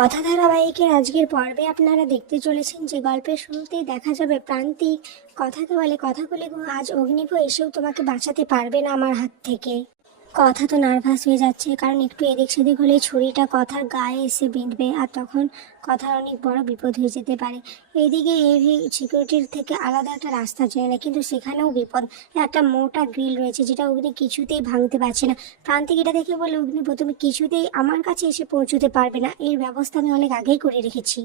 কথা ধারাবাহিকের আজকের পর্বে আপনারা দেখতে চলেছেন যে গল্পের শুরুতেই দেখা যাবে প্রান্তিক কথাকে বলে, কথাগুলি আজ অগ্নিভ এসেও তোমাকে বাঁচাতে পারবে না আমার হাত থেকে। কথা তো নার্ভাস হয়ে যাচ্ছে, কারণ একটু এদিক সেদিক হলে ছুরিটা কথার গায়ে এসে বিঁধবে আর তখন কথার অনেক বড় বিপদ হয়ে যেতে পারে। এইদিকে এভি সিকিউরিটির থেকে আলাদা একটা রাস্তা চেনে না, কিন্তু সেখানেও বিপদ। একটা মোটা গ্রিল রয়েছে যেটা অগ্নি কিছুতেই ভাঙতে পারছে না। প্রান্তিক এটা দেখে বলে, অগ্নি তুমি কিছুতেই আমার কাছে এসে পৌঁছতে পারবে না, এর ব্যবস্থা আমি অনেক আগেই করে রেখেছি।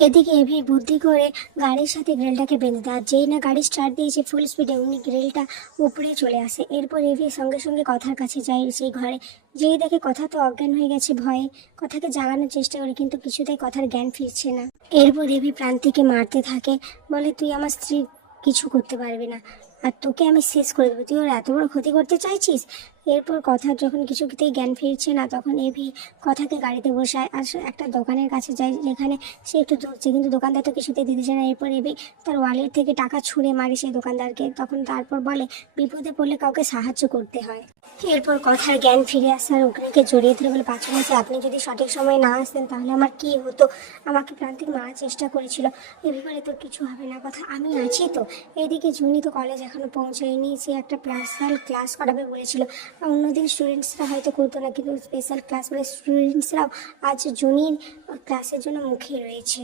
এদিকে এভি বুদ্ধি করে গাড়ির সাথে গ্রিলটাকে বেঁধে দেয়। যেই না গাড়ি স্টার্ট দিয়েছে ফুল স্পিডে, অমনি গ্রিলটা উপরে চলে আসে। এরপর এভি সঙ্গে সঙ্গে কথার কাছে যায় সেই ঘরে। যেই দেখে কথা তো অজ্ঞান হয়ে গেছে ভয়ে, কথাকে জাগানোর চেষ্টা করে কিন্তু কিছুতেই কথার জ্ঞান ফিরছে না। এরপর এভি প্রান্তিকে মারতে থাকে, বলে তুই আমার স্ত্রী কিছু করতে পারবি না, আর তোকে আমি শেষ করে দেবো, তুই ওর এত বড় ক্ষতি করতে চাইছিস। এরপর কথার যখন কিছুতেই জ্ঞান ফিরছে না, তখন এভি কথাকে গাড়িতে বসায় আর একটা দোকানের কাছে যায়, যেখানে সে একটু ধরছে কিন্তু দোকানদার তো কিছুতেই দিতে চায় না। এরপর এভি তার ওয়ালেট থেকে টাকা ছুঁড়ে মারে সেই দোকানদারকে। তখন তারপর বলে বিপদে পড়লে কাউকে সাহায্য করতে হয়। এরপর কথার জ্ঞান ফিরে আসে আর অগ্নিকে জড়িয়ে ধরে বলে, পাঁচু মাসে আপনি যদি সঠিক সময়ে না আসতেন তাহলে আমার কি হতো, আমাকে প্রান্তিক মারার চেষ্টা করেছিল। এভি বলে তোর কিছু হবে না, কথা আমি আছি তো। এদিকে জুনি তো কলেজ এখনো পৌঁছায়নি, সে একটা স্পেশাল ক্লাস করাবে বলেছিল। অন্যদিন স্টুডেন্টসরা হয়তো করতো না, কিন্তু স্পেশাল ক্লাস বলে স্টুডেন্টসরাও আজ জুনির ক্লাসের জন্য মুখিয়ে রয়েছে।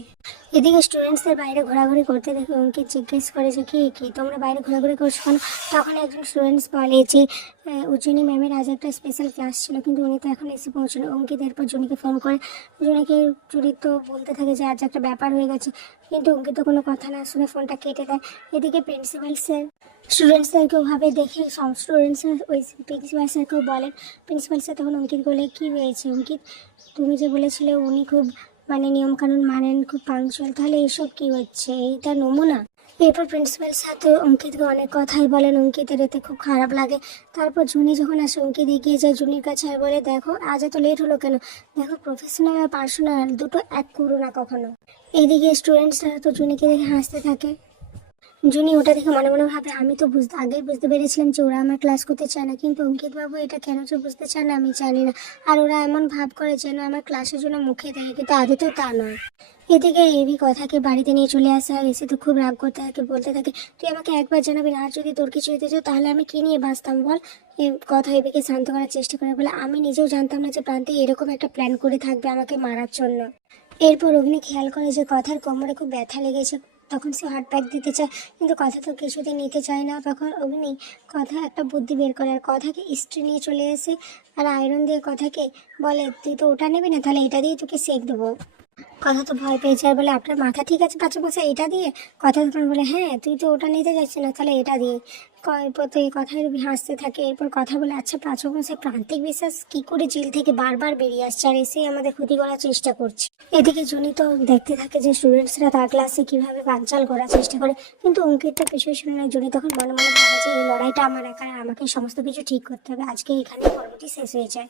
এদিকে স্টুডেন্টসদের বাইরে ঘোরাঘুরি করতে দেখে অঙ্কিত জিজ্ঞেস করে যে কি কি তোমরা বাইরে ঘোরাঘুরি করছো কেন। তখন একজন স্টুডেন্টস বলে যে উজ্জয়িনী ম্যামের আজ একটা স্পেশাল ক্লাস ছিল, কিন্তু উনি তো এখন এসে পৌঁছলো। অঙ্কিত এরপর জুনিকে ফোন করে, জুনি তো বলতে থাকে যে আজ একটা ব্যাপার হয়ে গেছে, কিন্তু অঙ্কিত তো কোনো কথা না শুনে ফোনটা কেটে দেয়। এদিকে প্রিন্সিপাল স্যার স্টুডেন্টসদেরকেও ভাবে দেখে সব স্টুডেন্টসরা ওই প্রিন্সিপাল স্যারকেও বলেন। প্রিন্সিপাল স্যার তখন অঙ্কিত বলে, কী হয়েছে অঙ্কিত, তুমি যে বলেছিলে উনি খুব নিয়মকানুন মানেন, খুব পাংচুয়াল, তাহলে এসব কী হচ্ছে, এইটা নমুনা। এরপর প্রিন্সিপাল স্যার তো অঙ্কিতকে অনেক কথাই বলেন, অঙ্কিতের এতে খুব খারাপ লাগে। তারপর জুনি যখন আসে অঙ্কিত এগিয়ে যায় জুনির কাছে আর বলে, দেখো আজ এত লেট হলো কেন, দেখো প্রফেশনাল আর পার্সোনাল দুটো এক করো না কখনো। এদিকে স্টুডেন্টসরা তো জুনিকে দেখে হাসতে থাকে। জুনি ওটা দেখে মনে মনে ভাবে, আমি তো আগেই বুঝতে পেরেছিলাম যে ওরা আমার ক্লাস করতে চায় না, কিন্তু অঙ্কিত বাবু এটা কেন যে বুঝতে চায় না আমি জানি না। আর ওরা এমন ভাব করে যেন আমার ক্লাসের জন্য মুখে দেয়, কিন্তু আদতেও তা নয়। এদিকে এবি কথাকে বাড়িতে নিয়ে চলে আসে আর এসে তো খুব রাগ করতে থাকে, বলতে থাকে তুই আমাকে একবার জানাবি না, আর যদি তোর কিছু হতে চাও তাহলে আমি কি নিয়ে বাঁচতাম বল। কথা এবিকে শান্ত করার চেষ্টা করে বলে, আমি নিজেও জানতাম না যে প্রান্তে এরকম একটা প্ল্যান করে থাকবে আমাকে মারার জন্য। এরপর অগ্নি খেয়াল করে যে কথার কোমরে খুব ব্যথা লেগেছে। তখন সে হার্ট প্যাক দিতে চায়, কিন্তু কথা তো কিছুতেই নিতে চায় না। তখন অগ্নি কথা একটা বুদ্ধি বের করে আর কথাকে ইস্ত্রি নিয়ে চলে আসে আর আয়রন দিয়ে কথাকে বলে, তুই তো ওটা নেবি না, তাহলে এটা দিয়ে তোকে সেক দেবো। কথা তো ভয় পেয়ে যায়, বলে আপনার মাথা ঠিক আছে পাঁচু মাসে এটা দিয়ে। কথা তখন বলে, হ্যাঁ তুই তো ওটা নিতে যাচ্ছিস না, তাহলে এটা দিয়ে। এরপর তো এই কথায় হাসতে থাকে। এরপর কথা বলে, আচ্ছা পাঁচু মাসে প্রান্তিক বিশ্বাস কি করে জেল থেকে বারবার বেরিয়ে আসছে আর এসেই আমাদের ক্ষতি করার চেষ্টা করছে। এদিকে জুনি তো দেখতে থাকে যে স্টুডেন্টসরা তার ক্লাসে কিভাবে বানচাল করার চেষ্টা করে, কিন্তু অঙ্কিতটা কিছুই শুনে না। জুনি তখন মনে মনে ভাবে যে এই লড়াইটা আমার একা, আমাকে সমস্ত কিছু ঠিক করতে হবে, আজকে এখানে পর্বটি শেষ হয়ে যায়।